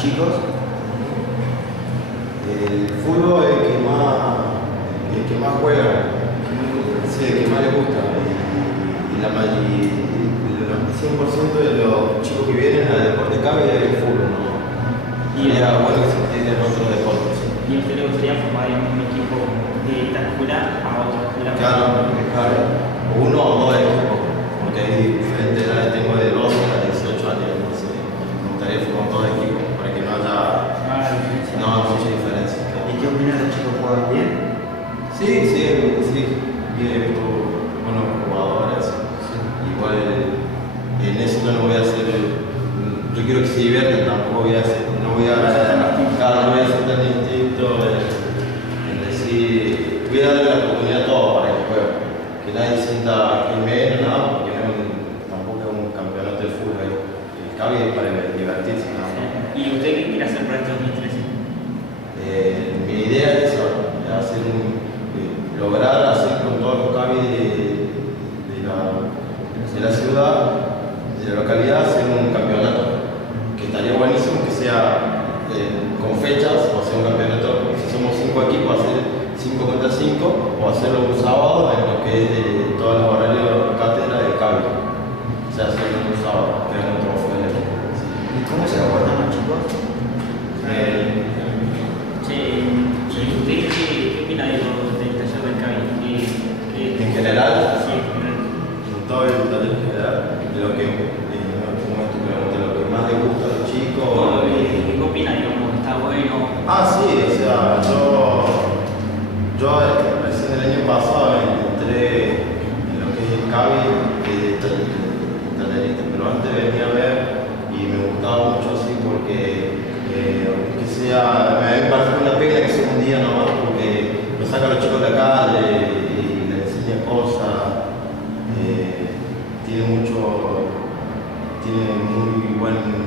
chicos? El fútbol es el que más juega, sí, el que más le gusta. Y el 100% de los chicos que vienen al deporte cabe es el fútbol, ¿no? Y es bueno que se entienda en otros deportes. ¿Y a usted le gustaría formar un equipo de esta escuela a otra escuela? Claro. Uno o dos equipos, porque hay diferentes edades, tengo de 12 a 18 años, entonces me gustaría formar dos equipos para que no haya mucha diferencia. ¿Y qué opinas de los chicos que juegan bien? Sí, bien, he visto buenos jugadores, sí. Igual en eso yo no voy a hacer, yo quiero que se diviertan, tampoco voy a hacer, no voy a hacer tan instinto en decir, voy a darle la oportunidad a todos para que jueguen, que nadie sienta que es menos, nada, porque tampoco es un campeonato de fútbol, el cabe es para divertirse, nada más. ¿Y usted qué quiere hacer para este 2013? Mi idea es lograr hacer con todos los cabis de la ciudad, de la localidad, hacer un campeonato, que estaría buenísimo que sea con fechas, o sea un campeonato, si somos 5 equipos, hacer 5 contra 5, o hacerlo un sábado en lo que es de todas las horarios cátedra de cabi, o sea, hacerlo un sábado, que es un trofeo. ¿Y cómo se abordan los chicos? ¿Usted qué opina del taller del CABI? En general, sí, en general. En todo el taller en general, de lo que, como es tu pregunta, de lo que más le gusta a los chicos. ¿Qué opina? Digamos, ¿está bueno? Sí, o sea, yo recién el año pasado entré en lo que es el CABI de tallerista, pero antes venía a ver y me gustaba mucho así porque aunque sea, me parece una pena que sea un día nomás porque lo saca a los chicos de la calle y les enseña cosas, tiene muy buen, ¿cómo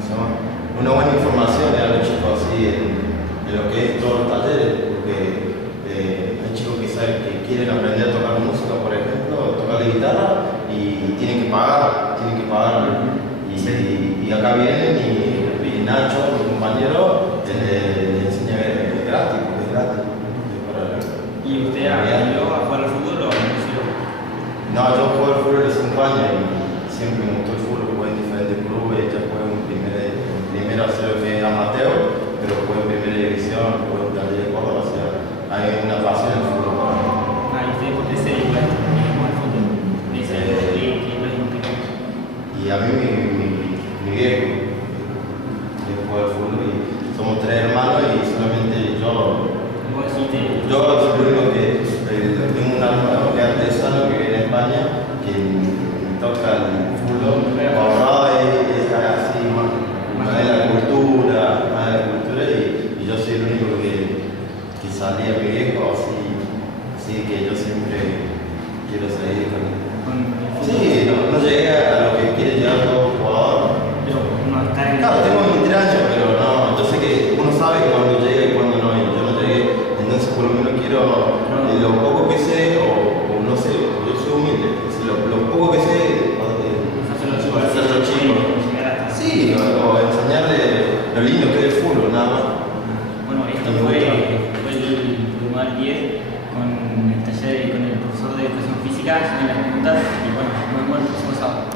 se llama? Una buena información a los chicos así en lo que es todos los talleres, porque hay chicos que quieren aprender a tocar música, por ejemplo, tocar la guitarra y tienen que pagar. Y acá vienen y Nacho, mi compañero, le enseña gratis, porque es gratis. ¿Y usted aprendió a jugar al fútbol o no? No, yo juego al fútbol de 5 años y siempre me gustó el fútbol, jugué en diferentes clubes, ya jugué en primero hacer lo que es amateur, pero jugué en primera división, jugué en taller de Córdoba, o sea, hay una pasión en el fútbol. ¿Y usted por qué se dedica a jugar al fútbol? ¿Qué lo inspiró? Y a mí mi viejo juega al fútbol y somos 3 hermanos y solamente yo soy el único que tengo un hermano que es artesano que viene a España, que me toca el fútbol. Papá es así, más de la cultura, y yo soy el único que salía mi viejo, así que yo siempre quiero seguir con él. Sí, no llegué a lo que quiere llegar todo jugador. Claro, tengo 23 años, pero no, yo sé que uno sabe cuándo llega y cuándo no, y yo no llegué, entonces por lo menos quiero lo poco que sé, o no sé, yo soy humilde, lo poco que sé, hacerlo chico. Sí, o enseñarle lo lindo que es el fútbol, nada más. Bueno, esto fue el lugar 10 con el taller con el profesor de educación física en las preguntas y bueno, nos vemos el próximo sábado.